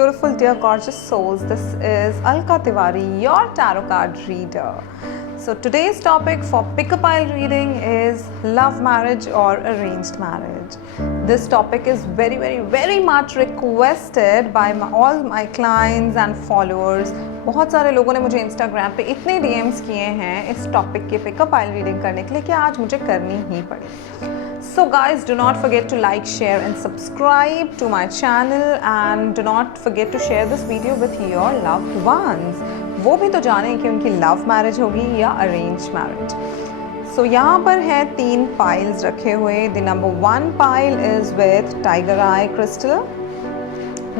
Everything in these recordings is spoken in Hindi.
beautiful, dear, gorgeous souls. This is Alka Tiwari, your tarot card reader. So today's topic for pick-a pile reading is love marriage or arranged marriage. This topic is very much requested by all my clients and followers. बहुत सारे लोगों ने मुझे इंस्टाग्राम पे इतने DMs किए हैं इस टॉपिक के पिकअप पाइल रीडिंग करने के लिए कि आज मुझे करनी ही पड़ी. So guys, do not forget to like, share and subscribe to my channel and do not forget to share this video with your loved ones. वो भी तो जाने कि उनकी लव मैरिज होगी या अरेंज मैरिज. सो यहाँ पर है 3 पाइल्स रखे हुए. The number 1 pile is with tiger eye crystal,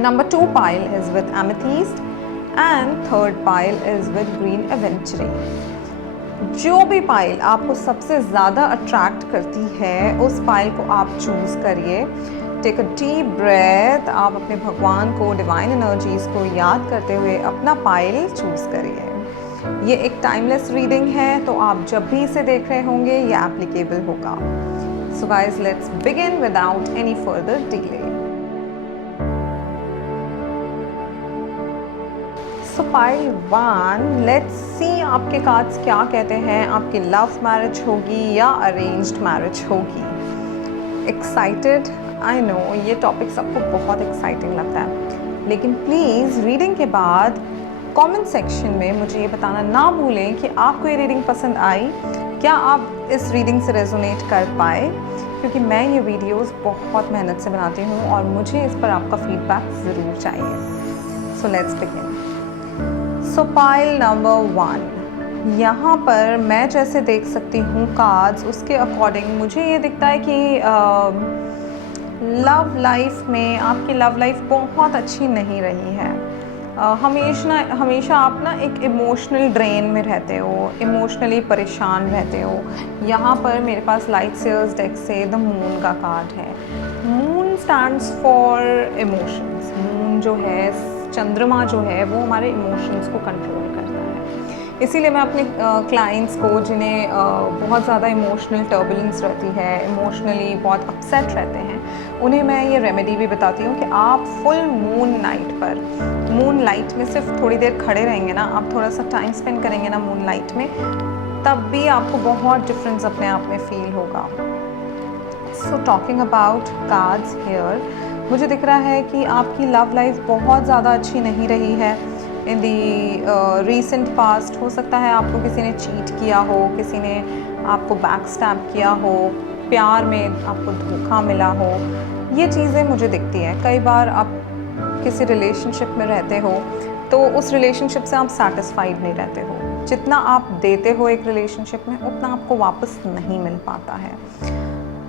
number 2 pile is with amethyst and third pile is with green aventurine. जो भी पाइल आपको सबसे ज़्यादा अट्रैक्ट करती है उस पाइल को आप चूज़ करिए. Take a deep breath. आप अपने भगवान को, डिवाइन एनर्जीज़ को याद करते हुए अपना पाइल चूज़ करिए. ये एक टाइमलेस रीडिंग है तो आप जब भी इसे देख रहे होंगे ये एप्लीकेबल होगा. So guys, let's begin without any further delay. So pile 1, let's see आपके कार्ड्स क्या कहते हैं. आपकी लव मैरिज होगी या अरेंज्ड मैरिज होगी. एक्साइटेड? आई नो ये टॉपिक सबको बहुत एक्साइटिंग लगता है, लेकिन प्लीज़ रीडिंग के बाद कमेंट सेक्शन में मुझे ये बताना ना भूलें कि आपको ये रीडिंग पसंद आई, क्या आप इस रीडिंग से रेजोनेट कर पाए, क्योंकि मैं ये वीडियोस बहुत मेहनत से बनाती हूँ और मुझे इस पर आपका फीडबैक ज़रूर चाहिए. So let's begin. So pile number 1, यहाँ पर मैं जैसे देख सकती हूँ कार्ड्स, उसके अकॉर्डिंग मुझे ये दिखता है कि लव लाइफ में आपकी लव लाइफ बहुत अच्छी नहीं रही है. हमेशा आप ना एक इमोशनल ड्रेन में रहते हो, इमोशनली परेशान रहते हो. यहाँ पर मेरे पास लाइट सेयर्स डेक से द मून का कार्ड है. Moon stands for emotions. Moon जो है, चंद्रमा जो है, वो हमारे इमोशंस को कंट्रोल करता है. इसीलिए मैं अपने क्लाइंट्स को, जिन्हें बहुत ज़्यादा इमोशनल टर्बुलेंस रहती है, इमोशनली बहुत अपसेट रहते हैं, उन्हें मैं ये रेमेडी भी बताती हूँ कि आप फुल मून नाइट पर, मून लाइट में सिर्फ थोड़ी देर खड़े रहेंगे ना, आप थोड़ा सा टाइम स्पेंड करेंगे ना मून लाइट में, तब भी आपको बहुत डिफरेंस अपने आप में फील होगा. So talking about cards here, मुझे दिख रहा है कि आपकी लव लाइफ बहुत ज़्यादा अच्छी नहीं रही है. इन दी रीसेंट पास्ट हो सकता है आपको किसी ने चीट किया हो, किसी ने आपको बैक स्टैब किया हो, प्यार में आपको धोखा मिला हो. ये चीज़ें मुझे दिखती हैं. कई बार आप किसी रिलेशनशिप में रहते हो तो उस रिलेशनशिप से आप सेटिस्फाइड नहीं रहते हो. जितना आप देते हो एक रिलेशनशिप में उतना आपको वापस नहीं मिल पाता है.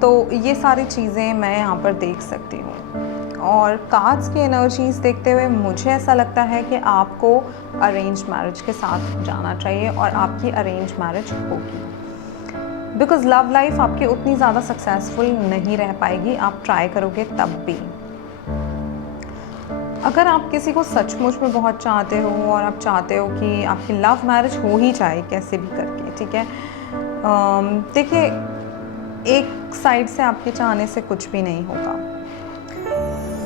तो ये सारी चीज़ें मैं यहाँ पर देख सकती हूँ. और कार्ड्स की एनर्जीज़ देखते हुए मुझे ऐसा लगता है कि आपको अरेंज मैरिज के साथ जाना चाहिए और आपकी अरेंज मैरिज होगी. बिकॉज़ लव लाइफ आपकी उतनी ज़्यादा सक्सेसफुल नहीं रह पाएगी, आप ट्राई करोगे तब भी. अगर आप किसी को सचमुच में बहुत चाहते हो और आप चाहते हो कि आपकी लव मैरिज हो ही जाए कैसे भी करके, ठीक है, देखिए, एक साइड से आपके चाहने से कुछ भी नहीं होगा.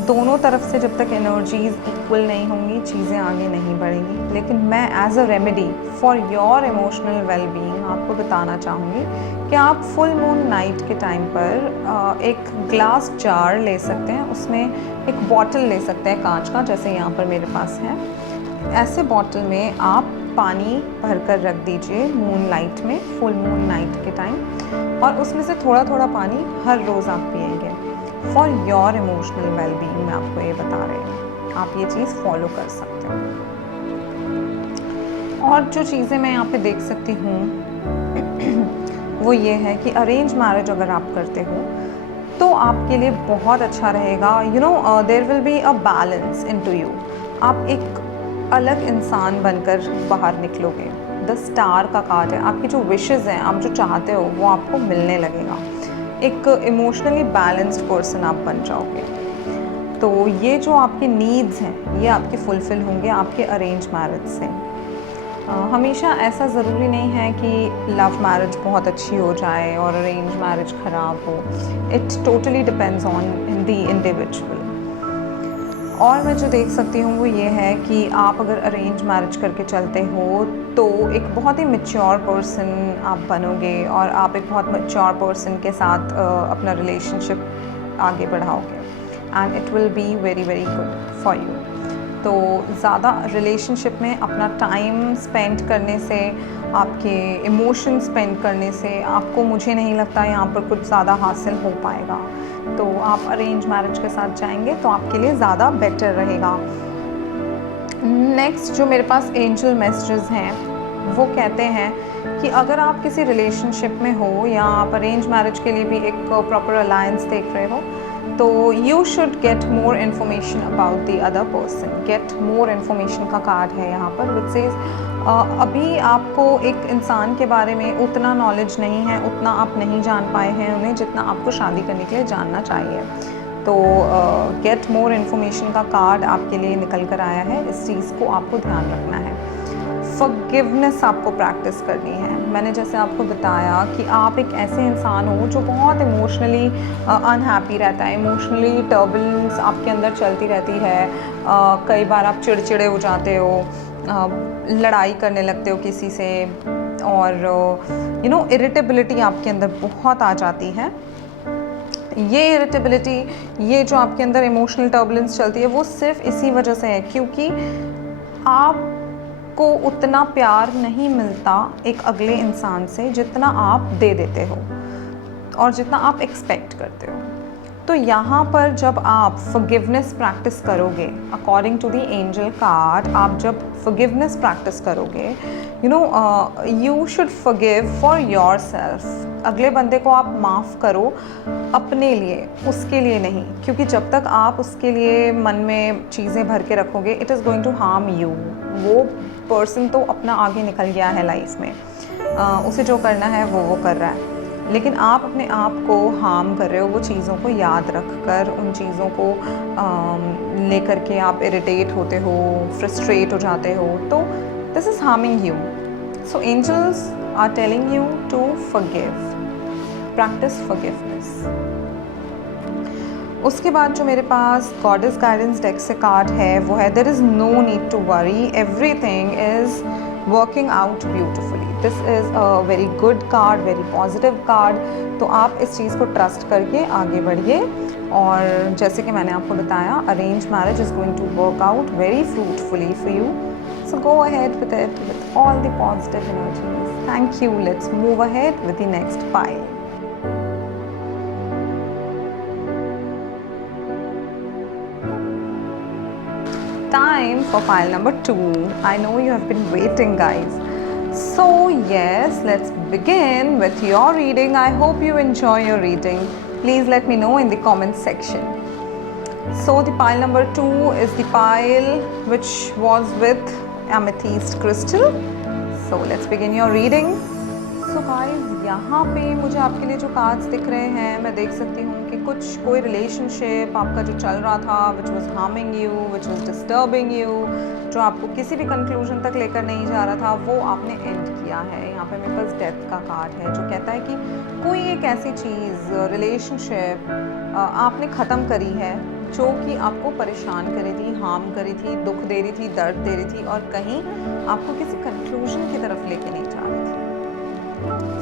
दोनों तरफ से जब तक एनर्जीज़ इक्वल नहीं होंगी चीज़ें आगे नहीं बढ़ेंगी. लेकिन मैं as a remedy for your emotional well being आपको बताना चाहूँगी कि आप फुल मून नाइट के टाइम पर एक ग्लास जार ले सकते हैं, उसमें एक बॉटल ले सकते हैं कांच का, जैसे यहाँ पर मेरे पास है. ऐसे बॉटल में आप पानी भरकर रख दीजिए मून लाइट में, फुल मून नाइट के टाइम, और उसमें से थोड़ा थोड़ा पानी हर रोज़ आप पिएंगे. For your emotional well being मैं आपको ये बता रही हूँ, आप ये चीज़ फॉलो कर सकते हो. और जो चीज़ें मैं यहाँ पे देख सकती हूँ वो ये है कि अरेंज मैरिज अगर आप करते हो तो आपके लिए बहुत अच्छा रहेगा. You know, there will be a balance into you. आप एक अलग इंसान बनकर बाहर निकलोगे. द स्टार का कार्ड है. आपकी जो विशेज़ हैं, आप जो चाहते हो वो आपको मिलने लगेगा. एक इमोशनली बैलेंस्ड पर्सन आप बन जाओगे. तो ये जो आपकी नीड्स हैं ये आपकी फुलफ़िल होंगे आपके अरेंज मैरिज से. हमेशा ऐसा ज़रूरी नहीं है कि लव मैरिज बहुत अच्छी हो जाए और अरेंज मैरिज ख़राब हो. It totally depends on the individual. और मैं जो देख सकती हूँ वो ये है कि आप अगर अरेंज मैरिज करके चलते हो तो एक बहुत ही मैच्योर पर्सन आप बनोगे और आप एक बहुत मैच्योर पर्सन के साथ अपना रिलेशनशिप आगे बढ़ाओगे and it will be very very good for you. तो ज़्यादा रिलेशनशिप में अपना टाइम स्पेंड करने से, आपके इमोशन स्पेंड करने से आपको, मुझे नहीं लगता यहाँ पर कुछ ज़्यादा हासिल हो पाएगा। तो आप अरेंज मैरिज के साथ जाएंगे तो आपके लिए ज़्यादा बेटर रहेगा। नेक्स्ट जो मेरे पास एंजल मैसेजेस हैं वो कहते हैं कि अगर आप किसी रिलेशनशिप में हो या आप अरेंज मैरिज के लिए भी एक प्रॉपर अलायंस देख रहे हो तो you should get more information about the other person. Get more information का कार्ड है यहाँ पर विच सेज अभी आपको एक इंसान के बारे में उतना नॉलेज नहीं है, उतना आप नहीं जान पाए हैं उन्हें जितना आपको शादी करने के लिए जानना चाहिए। तो गेट मोर इन्फॉर्मेशन का कार्ड आपके लिए निकल कर आया है, इस चीज़ को आपको ध्यान रखना है। फॉरगिवनेस आपको प्रैक्टिस करनी है। मैंने जैसे आपको बताया कि आप एक ऐसे इंसान हो जो बहुत इमोशनली अनहैप्पी रहता है, इमोशनली टर्बुलेंस आपके अंदर चलती रहती है। कई बार आप चिड़चिड़े हो जाते हो, लड़ाई करने लगते हो किसी से और इरिटेबिलिटी आपके अंदर बहुत आ जाती है। ये इरिटेबिलिटी, ये जो आपके अंदर इमोशनल टर्बुलेंस चलती है वो सिर्फ इसी वजह से है क्योंकि आपको उतना प्यार नहीं मिलता एक अगले इंसान से जितना आप दे देते हो और जितना आप एक्सपेक्ट करते हो। तो यहाँ पर जब आप फॉरगिवनेस प्रैक्टिस करोगे according to the angel card, आप जब फॉरगिवनेस प्रैक्टिस करोगे you should forgive for yourself. अगले बंदे को आप माफ़ करो अपने लिए, उसके लिए नहीं, क्योंकि जब तक आप उसके लिए मन में चीज़ें भर के रखोगे it is going to harm you. वो पर्सन तो अपना आगे निकल गया है लाइफ में, उसे जो करना है वो कर रहा है, लेकिन आप अपने आप को हार्म कर रहे हो। वो चीज़ों को याद रख कर, उन चीज़ों को लेकर के आप इरिटेट होते हो, फ्रस्ट्रेट हो जाते हो, तो this is harming you. So angels are telling you to forgive, practice forgiveness. उसके बाद जो मेरे पास गॉडेस गाइडेंस डेक से कार्ड है वो है there is no need to worry, everything is working out beautifully. This is a very good card, very positive card. तो आप इस चीज़ को ट्रस्ट करके आगे बढ़िए और जैसे कि मैंने आपको बताया arrange marriage is going to work out very fruitfully for you. So go ahead with it with all the positive energies. Thank you. Let's move ahead with the next pile. Time for pile number 2. I know you have been waiting, guys. So yes, let's begin with your reading. I hope you enjoy your reading. Please let me know in the comment section. So the pile number 2 is the pile which was with amethyst crystal. So let's begin your reading. So guys, यहाँ पे मुझे आपके लिए जो कार्ड्स दिख रहे हैं मैं देख सकती हूँ कि कोई रिलेशनशिप आपका जो चल रहा था which was harming you, which was disturbing you, जो आपको किसी भी कंक्लूजन तक लेकर नहीं जा रहा था, वो आपने एंड किया है। यहाँ पे मेरे पास डेथ का कार्ड है जो कहता है कि कोई एक ऐसी चीज़, रिलेशनशिप आपने ख़त्म करी है जो कि आपको परेशान कर रही थी, हार्म करी थी, दुख दे रही थी, दर्द दे रही थी और कहीं आपको किसी कंक्लूजन की तरफ लेके नहीं जा रही थी।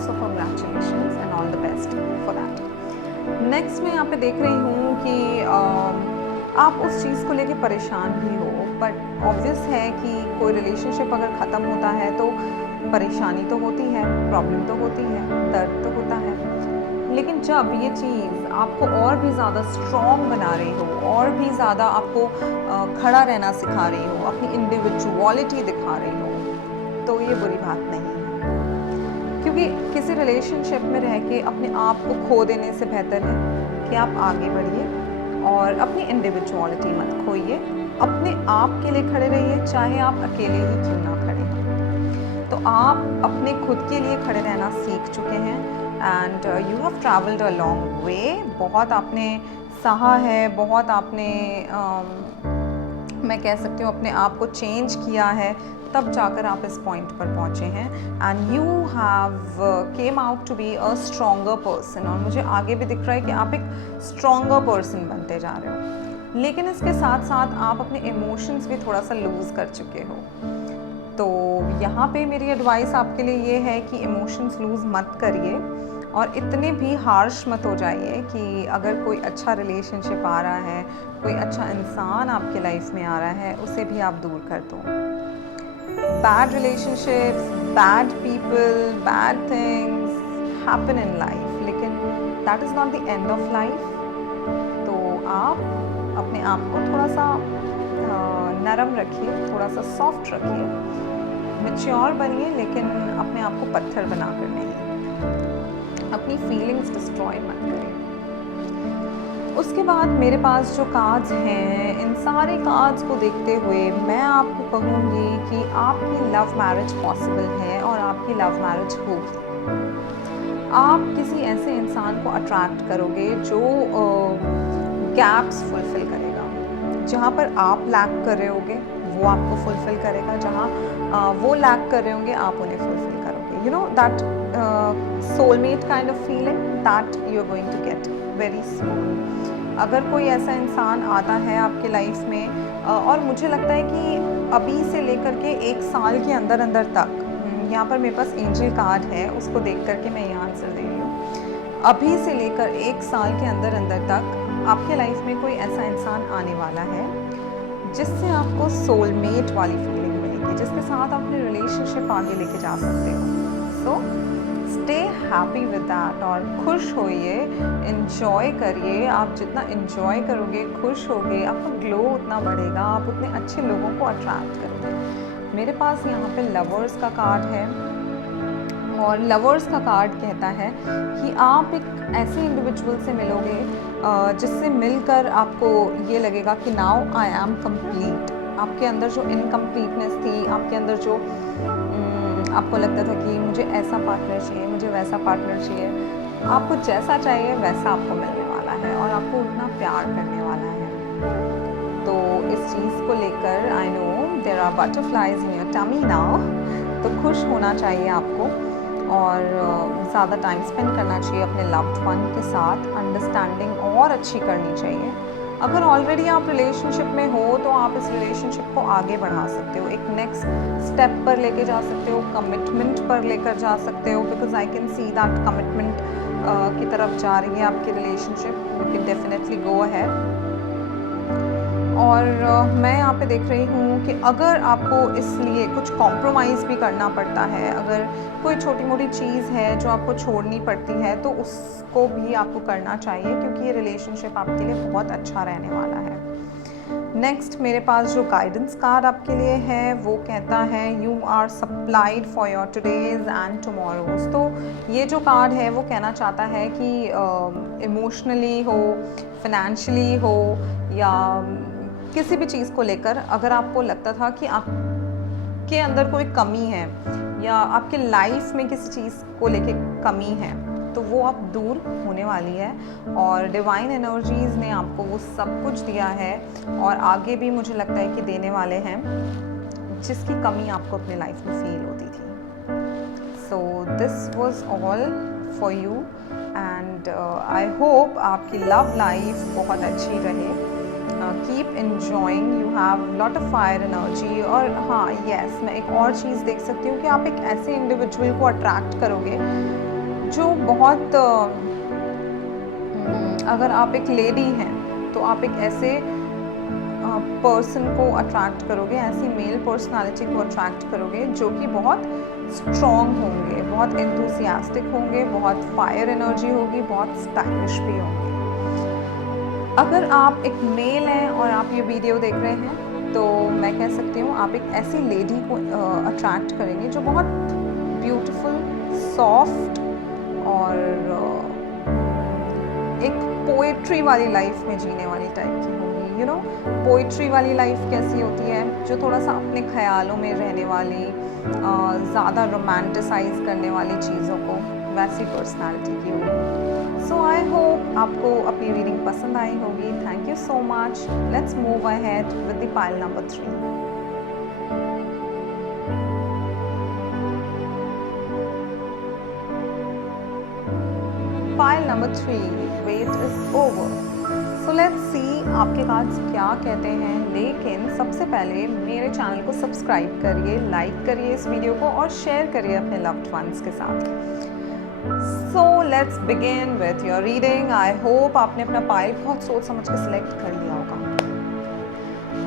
So congratulations and all the best for that. Next मैं यहाँ पे देख रही हूँ कि आप उस चीज़ को लेके परेशान भी हो, बट ऑब्वियस है कि कोई रिलेशनशिप अगर ख़त्म होता है तो परेशानी तो होती है, प्रॉब्लम तो होती है, दर्द तो होता है, लेकिन जब ये चीज़ आपको और भी ज़्यादा स्ट्रॉन्ग बना रही हो, और भी ज़्यादा आपको खड़ा रहना सिखा रही हो, अपनी इंडिविजुअलिटी दिखा रही हो, तो ये बुरी बात नहीं है। क्योंकि किसी रिलेशनशिप में रह के अपने आप को खो देने से बेहतर है कि आप आगे बढ़िए और अपनी इंडिविजुअलिटी मत खोइए, अपने आप के लिए खड़े रहिए, चाहे आप अकेले ही क्यों ना खड़े हों। तो आप अपने खुद के लिए खड़े रहना सीख चुके हैं and you have travelled a long way. बहुत आपने सहा है, बहुत आपने मैं कह सकती हूँ अपने आप को चेंज किया है, तब जाकर आप इस पॉइंट पर पहुँचे हैं and you have came out to be a stronger person. और मुझे आगे भी दिख रहा है कि आप एक स्ट्रॉन्गर पर्सन बनते जा रहे हो। लेकिन इसके साथ साथ आप अपने इमोशंस भी थोड़ा सा लूज़ कर चुके हो। तो यहाँ पे मेरी एडवाइस आपके लिए ये है कि इमोशंस लूज़ मत करिए और इतने भी हार्श मत हो जाइए कि अगर कोई अच्छा रिलेशनशिप आ रहा है, कोई अच्छा इंसान आपके लाइफ में आ रहा है, उसे भी आप दूर कर दो। Bad relationships, bad people, bad things happen in life, लेकिन that is not the end of life. तो आप अपने आप को थोड़ा सा नरम रखिए, थोड़ा सा सॉफ्ट रखिए, मैच्योर बनिए, लेकिन अपने आप को पत्थर बनाकर नहीं। अपनी फीलिंग्स डिस्ट्रॉय मत करें। उसके बाद मेरे पास जो कार्ड्स हैं, इन सारे कार्ड्स को देखते हुए मैं आपको कहूँगी कि आपकी लव मैरिज पॉसिबल है और आपकी लव मैरिज होगी। आप किसी ऐसे इंसान को अट्रैक्ट करोगे जो गैप्स फुलफ़िल करेगा। जहाँ पर आप लैक कर रहे होगे वो आपको फुलफ़िल करेगा, जहाँ वो लैक कर रहे होंगे आप उन्हें फुलफ़िल करोगे। You know that soulmate kind of feeling that you are going to get very soon. अगर कोई ऐसा इंसान आता है आपके लाइफ में और मुझे लगता है कि अभी से लेकर के 1 साल के अंदर अंदर तक, यहाँ पर मेरे पास एंजल कार्ड है, उसको देख करके मैं ये आंसर दे रही हूँ, अभी से लेकर 1 साल के अंदर अंदर तक आपके लाइफ में कोई ऐसा इंसान आने वाला है जिससे आपको सोलमेट वाली फीलिंग मिलेगी, जिसके साथ आप अपनी रिलेशनशिप आगे लेके जा सकते हो। So stay happy with that और खुश होइए, इन्जॉय करिए। आप जितना इन्जॉय करोगे, खुश होगे, आपका ग्लो उतना बढ़ेगा, आप उतने अच्छे लोगों को अट्रैक्ट करोगे। मेरे पास यहाँ पे लवर्स का कार्ड है और लवर्स का कार्ड कहता है कि आप एक ऐसे इंडिविजुअल से मिलोगे जिससे मिलकर आपको ये लगेगा कि नाउ आई एम कंप्लीट। आपके अंदर जो इनकम्प्लीटनेस थी, आपके अंदर जो आपको लगता था कि मुझे ऐसा पार्टनर चाहिए, मुझे वैसा पार्टनर चाहिए, आपको जैसा चाहिए वैसा आपको मिलने वाला है और आपको उतना प्यार करने वाला है। तो इस चीज़ को लेकर I know there are butterflies in your tummy now, तो खुश होना चाहिए आपको और ज़्यादा टाइम स्पेंड करना चाहिए अपने लव्ड वन के साथ, अंडरस्टैंडिंग और अच्छी करनी चाहिए। अगर ऑलरेडी आप रिलेशनशिप में हो तो आप इस रिलेशनशिप को आगे बढ़ा सकते हो, एक नेक्स्ट स्टेप पर लेके जा सकते हो, कमिटमेंट पर लेकर जा सकते हो, because I can see that commitment की तरफ जा रही है आपकी relationship. You can definitely go ahead. और मैं यहाँ पे देख रही हूँ कि अगर आपको इसलिए कुछ कॉम्प्रोमाइज़ भी करना पड़ता है, अगर कोई छोटी मोटी चीज़ है जो आपको छोड़नी पड़ती है तो उसको भी आपको करना चाहिए, क्योंकि ये रिलेशनशिप आपके लिए बहुत अच्छा रहने वाला है। नेक्स्ट मेरे पास जो गाइडेंस कार्ड आपके लिए है वो कहता है you are supplied for your todays and tomorrows. तो ये जो कार्ड है वो कहना चाहता है कि इमोशनली हो, फिनेंशियली हो, या किसी भी चीज़ को लेकर अगर आपको लगता था कि आपके अंदर कोई कमी है या आपके लाइफ में किसी चीज़ को लेकर कमी है, तो वो अब दूर होने वाली है और डिवाइन एनर्जीज़ ने आपको वो सब कुछ दिया है और आगे भी मुझे लगता है कि देने वाले हैं, जिसकी कमी आपको अपने लाइफ में फील होती थी। So this was all for you and I hope आपकी लव लाइफ बहुत अच्छी रहे। Keep enjoying, you have lot of fire energy. और हाँ येस, मैं एक और चीज़ देख सकती हूँ कि आप एक ऐसे इंडिविजुअल को अट्रैक्ट करोगे जो बहुत अगर आप एक लेडी हैं तो आप एक ऐसे पर्सन को अट्रैक्ट करोगे, ऐसी मेल पर्सनालिटी को अट्रैक्ट करोगे जो कि बहुत स्ट्रॉन्ग होंगे, बहुत एंथुसियास्टिक होंगे, बहुत फायर एनर्जी होगी, बहुत स्टाइलिश भी होंगे। अगर आप एक मेल हैं और आप ये वीडियो देख रहे हैं तो मैं कह सकती हूँ आप एक ऐसी लेडी को अट्रैक्ट करेंगे जो बहुत ब्यूटीफुल, सॉफ्ट और एक पोएट्री वाली लाइफ में जीने वाली टाइप की होगी। यू नो पोएट्री वाली लाइफ कैसी होती है, जो थोड़ा सा अपने ख्यालों में रहने वाली, ज़्यादा रोमांटिसाइज करने वाली चीज़ों को, वैसी पर्सनालिटी की होगी। सो आई होप आपको अपनी रीडिंग पसंद आई होगी। Thank you so much. Let's move ahead with the pile number 3। Pile number 3, wait is over. So let's see आपके कार्ड्स क्या कहते हैं। लेकिन सबसे पहले मेरे चैनल को सब्सक्राइब करिए, लाइक करिए इस वीडियो को और शेयर करिए अपने लव्ड वंस के साथ। So let's begin with your reading. I hope आपने अपना पाइल बहुत सोच समझ के सिलेक्ट कर लिया होगा।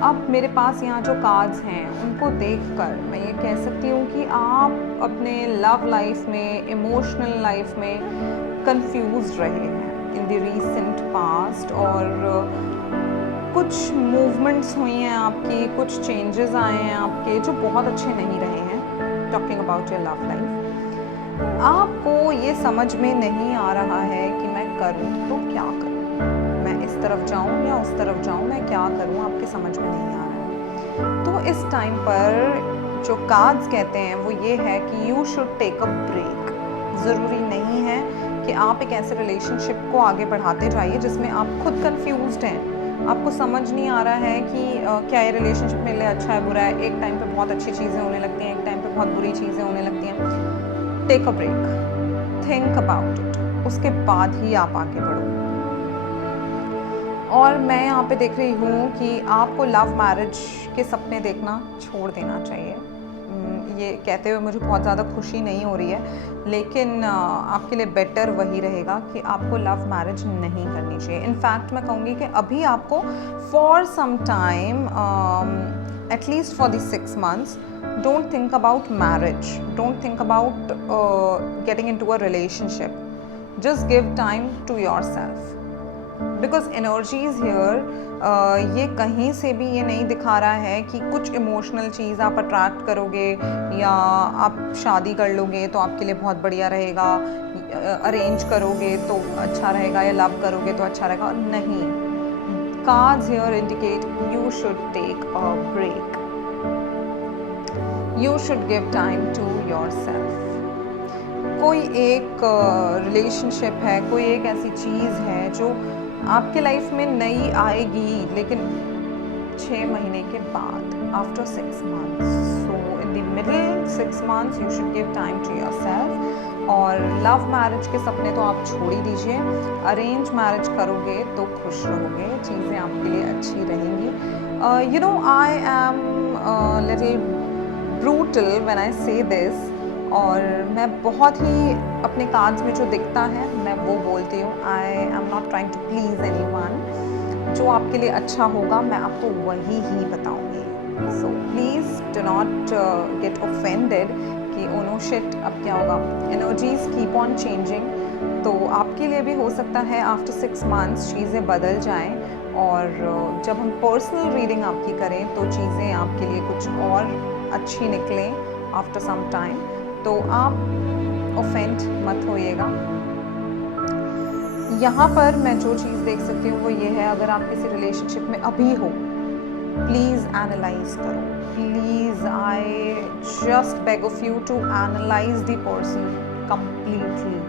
अब मेरे पास यहाँ जो कार्ड्स हैं उनको देखकर मैं ये कह सकती हूँ कि आप अपने लव लाइफ में, इमोशनल लाइफ में कंफ्यूज रहे हैं इन द रीसेंट पास्ट, और कुछ मूवमेंट्स हुई हैं आपकी, कुछ चेंजेस आए हैं आपके जो बहुत अच्छे नहीं रहे हैं। Talking about your love life, आपको ये समझ में नहीं आ रहा है कि मैं करूँ तो क्या करूँ, मैं इस तरफ जाऊं या उस तरफ जाऊं, मैं क्या करूं, आपके समझ में नहीं आ रहा है। तो इस टाइम पर जो कार्ड्स कहते हैं वो ये है कि you should take a break. ज़रूरी नहीं है कि आप एक ऐसे रिलेशनशिप को आगे बढ़ाते जाइए जिसमें आप खुद कंफ्यूज्ड हैं, आपको समझ नहीं आ रहा है कि क्या ये रिलेशनशिप मेरे लिए अच्छा है बुरा है। एक टाइम पे बहुत अच्छी चीज़ें होने लगती हैं, एक टाइम पे बहुत बुरी चीज़ें होने लगती हैं। Take a break, think about it, उसके बाद ही आप आगे बढ़ो। और मैं यहाँ पे देख रही हूँ कि आपको लव मैरिज के सपने देखना छोड़ देना चाहिए। ये कहते हुए मुझे बहुत ज़्यादा खुशी नहीं हो रही है, लेकिन आपके लिए बेटर वही रहेगा कि आपको लव मैरिज नहीं करनी चाहिए। इनफैक्ट मैं कहूँगी कि अभी आपको for some time, at least for the 6 months, don't think about marriage, don't think about getting into a relationship. Just give time to yourself, because energies here ये कहीं से भी ये नहीं दिखा रहा है कि कुछ इमोशनल चीज़ आप अट्रैक्ट करोगे या आप शादी कर लोगे तो आपके लिए बहुत बढ़िया रहेगा, अरेंज करोगे तो अच्छा रहेगा या लव करोगे तो अच्छा रहेगा। नहीं, cards here indicate you should take a break, you should give time to yourself. कोई एक रिलेशनशिप है, कोई एक ऐसी चीज़ है जो आपके लाइफ में नई आएगी, लेकिन 6 महीने के बाद, after 6 months। So in the middle 6 months you should give time to yourself. और लव मैरिज के सपने तो आप छोड़ ही दीजिए, अरेंज मैरिज करोगे तो खुश रहोगे, चीज़ें आपके लिए अच्छी रहेंगी। You know, I am little brutal when I से दिस, और मैं बहुत ही अपने कार्ड्स में जो दिखता है मैं वो बोलती हूँ। I am not trying to please anyone. जो आपके लिए अच्छा होगा मैं आपको वही ही बताऊँगी। So please do not get offended कि ओ नो शिट अब क्या होगा। एनर्जीज कीप ऑन चेंजिंग, तो आपके लिए भी हो सकता है आफ्टर 6 months चीज़ें बदल जाएं, और जब हम पर्सनल रीडिंग आपकी करें तो चीज़ें आपके लिए कुछ और अच्छी निकलें आफ्टर सम टाइम। तो आप ऑफेंड मत होइएगा। यहाँ पर मैं जो चीज़ देख सकती हूँ वो ये है, अगर आप किसी रिलेशनशिप में अभी हो, प्लीज़ एनालाइज करो, please, I just beg of you to analyse the person completely.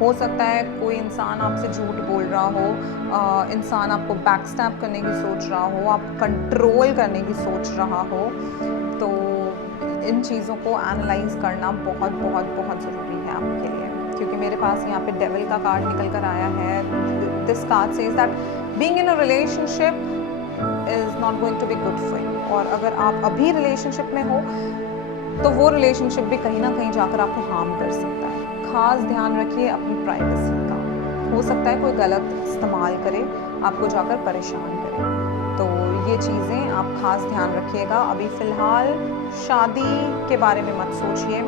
हो सकता है कोई इंसान आपसे झूठ बोल रहा हो, इंसान आपको बैकस्टैप करने की सोच रहा हो, आप कंट्रोल करने की सोच रहा हो, तो इन चीज़ों को एनालाइज करना बहुत बहुत बहुत ज़रूरी है आपके लिए। क्योंकि मेरे पास यहाँ पे डेविल का कार्ड निकल कर आया है। This card says that being in a relationship is not going to be good for you. और अगर आप अभी रिलेशनशिप में हो तो वो रिलेशनशिप भी कहीं ना कहीं जाकर आपको हार्म कर सकता है। खास ध्यान रखिए अपनी प्राइवेसी का। हो सकता है कोई गलत इस्तेमाल करे, आपको जाकर परेशान करे, तो ये चीज़ें आप खास ध्यान रखिएगा। अभी फ़िलहाल शादी के बारे में मत सोचिए,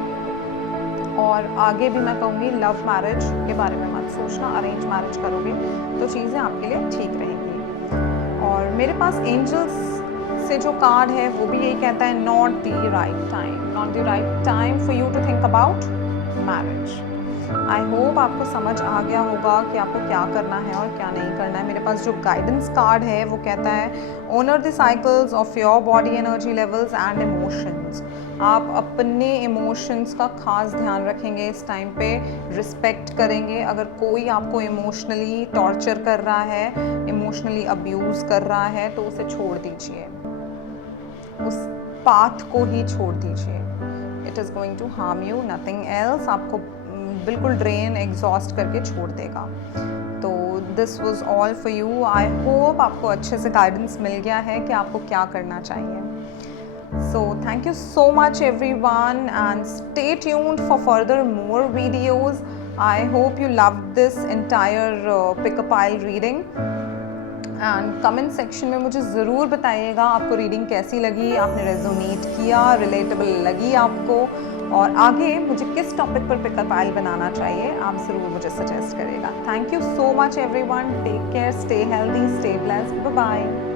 और आगे भी मैं कहूँगी लव मैरिज के बारे में मत सोचना। अरेंज मैरिज करोगे तो चीज़ें आपके लिए ठीक रहेंगी। और मेरे पास एंजल्स से जो कार्ड है वो भी यही कहता है, not the right time, not the right time for you to think about marriage. I hope आपको समझ आ गया होगा कि आपको क्या करना है और क्या नहीं करना है। मेरे पास जो गाइडेंस कार्ड है वो कहता है, honour the cycles of your body energy levels and emotions. आप अपने इमोशंस का खास ध्यान रखेंगे इस टाइम पे, रिस्पेक्ट करेंगे। अगर कोई आपको इमोशनली टॉर्चर कर रहा है, इमोशनली अब्यूज़ कर रहा है, तो उसे छोड़ दीजिए, उस पाथ को ही छोड़ दीजिए। It is going to harm you, nothing else. आपको बिल्कुल ड्रेन, एग्जॉस्ट करके छोड़ देगा। तो this was all for you. I hope आपको अच्छे से गाइडेंस मिल गया है कि आपको क्या करना चाहिए। So thank you so much everyone and stay tuned for further more videos. I hope you loved this entire pick a pile reading. And comment section में मुझे ज़रूर बताइएगा आपको रीडिंग कैसी लगी, आपने रेजोनेट किया, रिलेटेबल लगी आपको, और आगे मुझे किस टॉपिक पर पिक अ पाइल बनाना चाहिए आप ज़रूर मुझे सजेस्ट करिएगा। Thank you so much everyone, take care, stay healthy, stay blessed, bye bye.